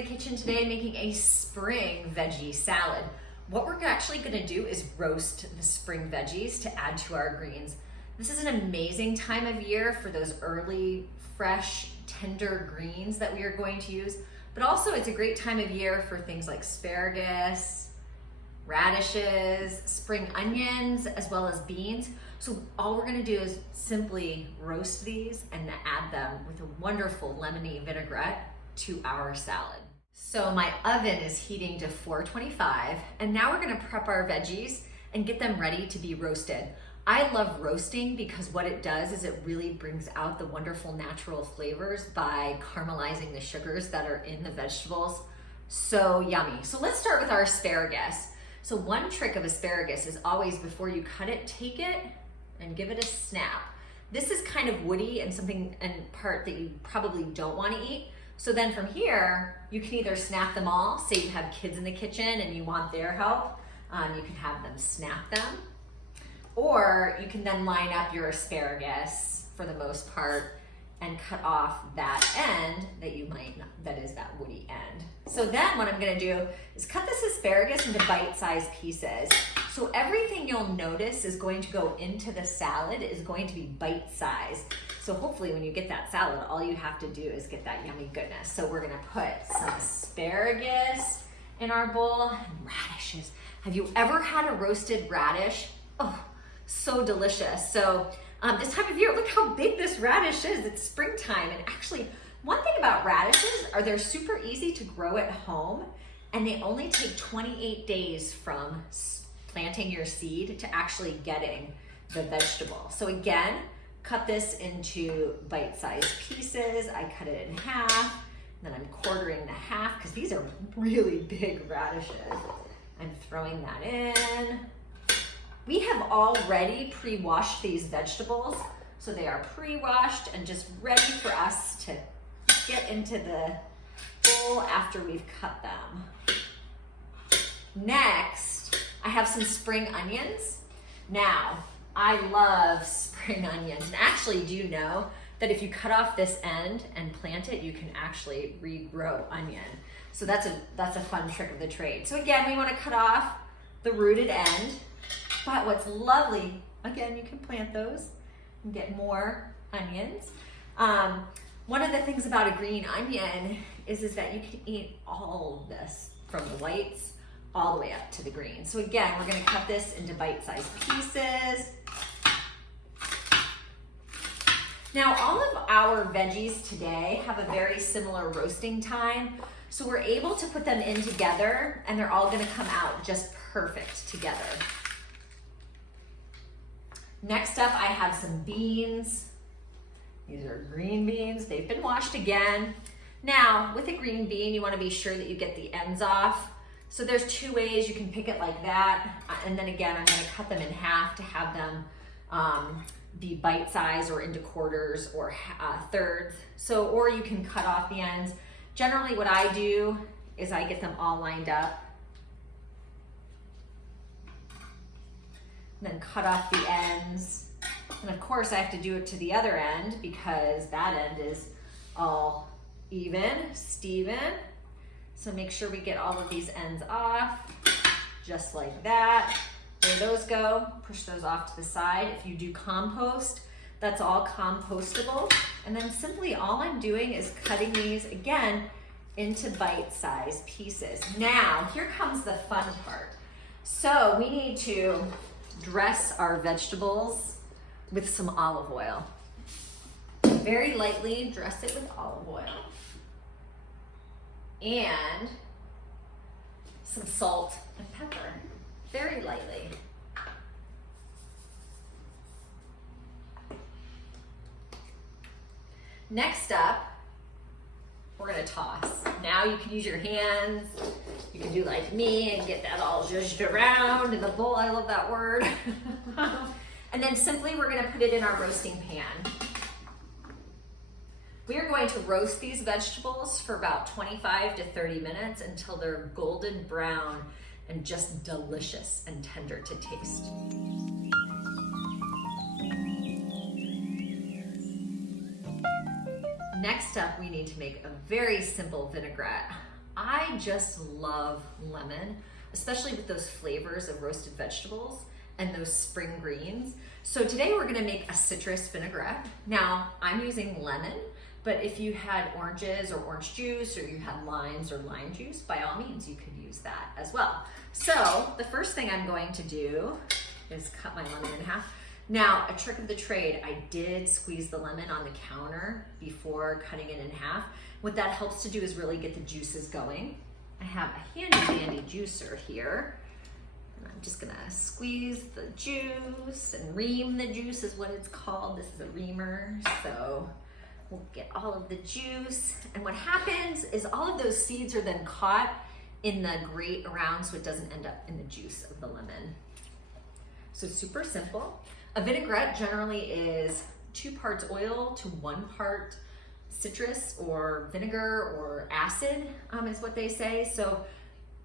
the kitchen today making a spring veggie salad. What we're actually gonna do is roast the spring veggies to add to our greens. This is an amazing time of year for those early, fresh, tender greens that we are going to use, but also it's a great time of year for things like asparagus, radishes, spring onions, as well as beans. So all we're gonna do is simply roast these and add them with a wonderful lemony vinaigrette to our salad. So my oven is heating to 425, and now we're gonna prep our veggies and get them ready to be roasted. I love roasting because what it does is it really brings out the wonderful natural flavors by caramelizing the sugars that are in the vegetables. So yummy. So let's start with our asparagus. So one trick of asparagus is always before you cut it, take it and give it a snap. This is kind of woody and something and part that you probably don't want to eat. So then from here, you can either snap them all, say you have kids in the kitchen and you want their help, you can have them snap them. Or you can then line up your asparagus for the most part and cut off that end that you might not, that is that woody end. So then what I'm gonna do is cut this asparagus into bite-sized pieces. So everything you'll notice is going to go into the salad is going to be bite-sized. So hopefully when you get that salad, all you have to do is get that yummy goodness. So we're gonna put some asparagus in our bowl and radishes. Have you ever had a roasted radish? Oh, so delicious. So this time of year, look how big this radish is. It's springtime. And actually, one thing about radishes are they're super easy to grow at home, and they only take 28 days from planting your seed to actually getting the vegetable. So again, cut this into bite-sized pieces. I cut it in half, then I'm quartering the half because these are really big radishes. I'm throwing that in. We have already pre-washed these vegetables, so they are pre-washed and just ready for us to get into the bowl after we've cut them. Next, I have some spring onions. Now, I love spring onions. And actually, do you know that if you cut off this end and plant it, you can actually regrow onion. So that's a fun trick of the trade. So again, we want to cut off the rooted end. But what's lovely, again, you can plant those and get more onions. One of the things about a green onion is that you can eat all of this from the whites all the way up to the green. So again, we're gonna cut this into bite-sized pieces. Now, all of our veggies today have a very similar roasting time. So we're able to put them in together and they're all gonna come out just perfect together. Next up, I have some beans. These are green beans. They've been washed again. Now, with a green bean, you want to be sure that you get the ends off. So there's two ways you can pick it like that. And then again, I'm going to cut them in half to have them be bite-sized or into quarters or thirds. So, or you can cut off the ends. Generally, what I do is I get them all lined up. Then cut off the ends. And of course I have to do it to the other end because that end is all Steven. So make sure we get all of these ends off, just like that. There those go, push those off to the side. If you do compost, that's all compostable. And then simply all I'm doing is cutting these again into bite-sized pieces. Now, here comes the fun part. So we need to dress our vegetables with some olive oil. Very lightly dress it with olive oil. And some salt and pepper, very lightly. Next up, we're gonna toss. Now you can use your hands. You can do like me and get that all zhuzhed around in the bowl. I love that word. And then simply we're gonna put it in our roasting pan. We are going to roast these vegetables for about 25 to 30 minutes until they're golden brown and just delicious and tender to taste. Next up, we need to make a very simple vinaigrette. I just love lemon, especially with those flavors of roasted vegetables and those spring greens. So today we're gonna make a citrus vinaigrette. Now, I'm using lemon, but if you had oranges or orange juice, or you had limes or lime juice, by all means, you could use that as well. So the first thing I'm going to do is cut my lemon in half. Now, a trick of the trade, I did squeeze the lemon on the counter before cutting it in half. What that helps to do is really get the juices going. I have a handy dandy juicer here. And I'm just gonna squeeze the juice, and ream the juice is what it's called. This is a reamer, so we'll get all of the juice. And what happens is all of those seeds are then caught in the grate around, so it doesn't end up in the juice of the lemon. So super simple. A vinaigrette generally is 2 parts oil to 1 part citrus or vinegar or acid, is what they say. So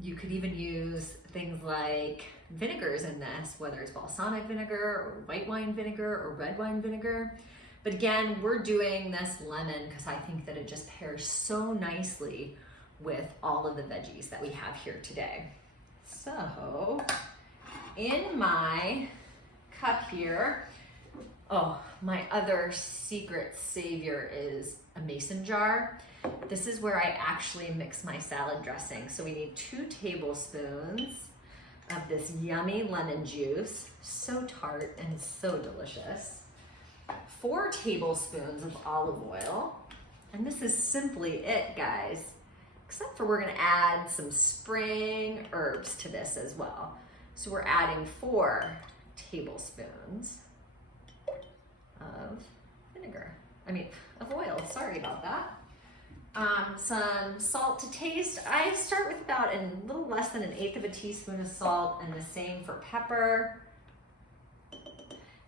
you could even use things like vinegars in this, whether it's balsamic vinegar or white wine vinegar or red wine vinegar. But again, we're doing this lemon because I think that it just pairs so nicely with all of the veggies that we have here today. So in my cup here, oh, my other secret savior is a mason jar. This is where I actually mix my salad dressing. So we need 2 tablespoons of this yummy lemon juice, so tart and so delicious. 4 tablespoons of olive oil, and this is simply it, guys, except for we're gonna add some spring herbs to this as well. So we're adding 4 tablespoons of of oil, sorry about that. Some salt to taste. I start with about a little less than 1/8 of a teaspoon of salt, and the same for pepper.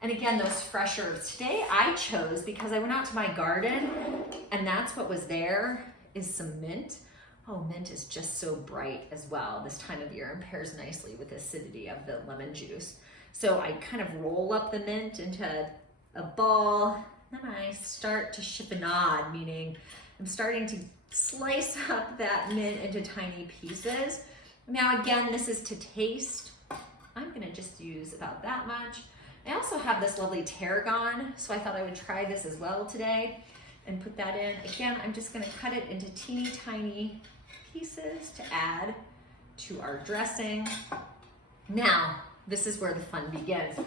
And again, those fresh herbs. Today I chose, because I went out to my garden and that's what was there, is some mint. Oh, mint is just so bright as well this time of year and pairs nicely with the acidity of the lemon juice. So I kind of roll up the mint into a ball, then I start to chiffonade, meaning I'm starting to slice up that mint into tiny pieces. Now again, this is to taste. I'm gonna just use about that much. I also have this lovely tarragon, so I thought I would try this as well today and put that in. Again, I'm just gonna cut it into teeny tiny pieces to add to our dressing. Now, this is where the fun begins.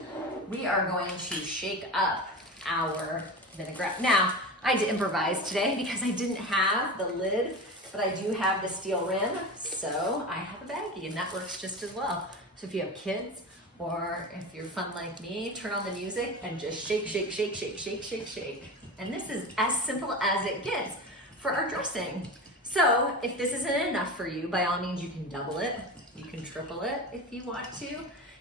We are going to shake up our vinaigrette. Now, I did improvise today because I didn't have the lid, but I do have the steel rim, so I have a baggie, and that works just as well. So if you have kids, or if you're fun like me, turn on the music and just shake, shake, shake, shake, shake, shake, shake. And this is as simple as it gets for our dressing. So if this isn't enough for you, by all means, you can double it. You can triple it if you want to.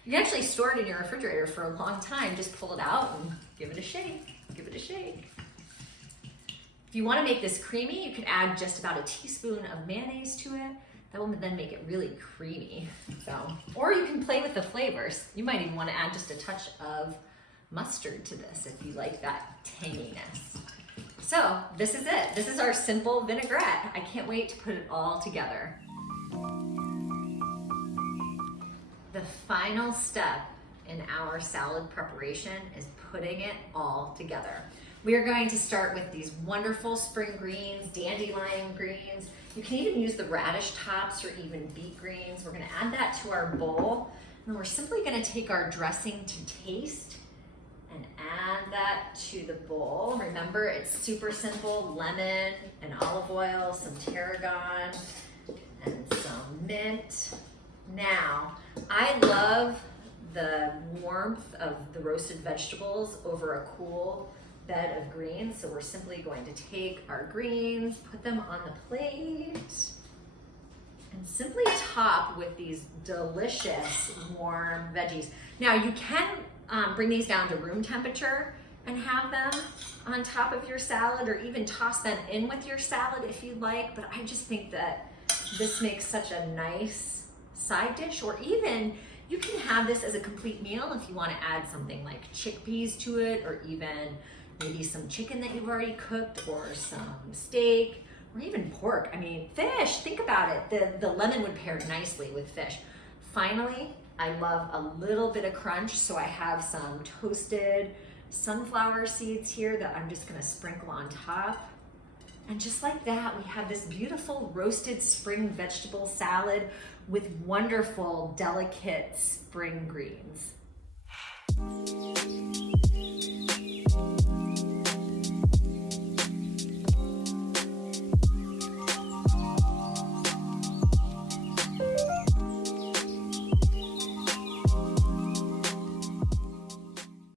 You can actually store it in your refrigerator for a long time. Just pull it out and give it a shake. Give it a shake. If you want to make this creamy, you could add just about a teaspoon of mayonnaise to it. That will then make it really creamy. So, or you can play with the flavors. You might even want to add just a touch of mustard to this if you like that tanginess. So this is it. This is our simple vinaigrette. I can't wait to put it all together. The final step in our salad preparation is putting it all together. We are going to start with these wonderful spring greens, dandelion greens. You can even use the radish tops or even beet greens. We're gonna add that to our bowl. And then we're simply gonna take our dressing to taste and add that to the bowl. Remember, it's super simple: lemon and olive oil, some tarragon, and some mint. Now, I love the warmth of the roasted vegetables over a cool bed of greens. So we're simply going to take our greens, put them on the plate, and simply top with these delicious warm veggies. Now you can bring these down to room temperature and have them on top of your salad, or even toss them in with your salad if you'd like, but I just think that this makes such a nice side dish. Or even you can have this as a complete meal if you want to add something like chickpeas to it, or even maybe some chicken that you've already cooked, or some steak, or even pork. I mean, fish, think about it. The lemon would pair nicely with fish. Finally, I love a little bit of crunch, so I have some toasted sunflower seeds here that I'm just gonna sprinkle on top. And just like that, we have this beautiful roasted spring vegetable salad with wonderful, delicate spring greens.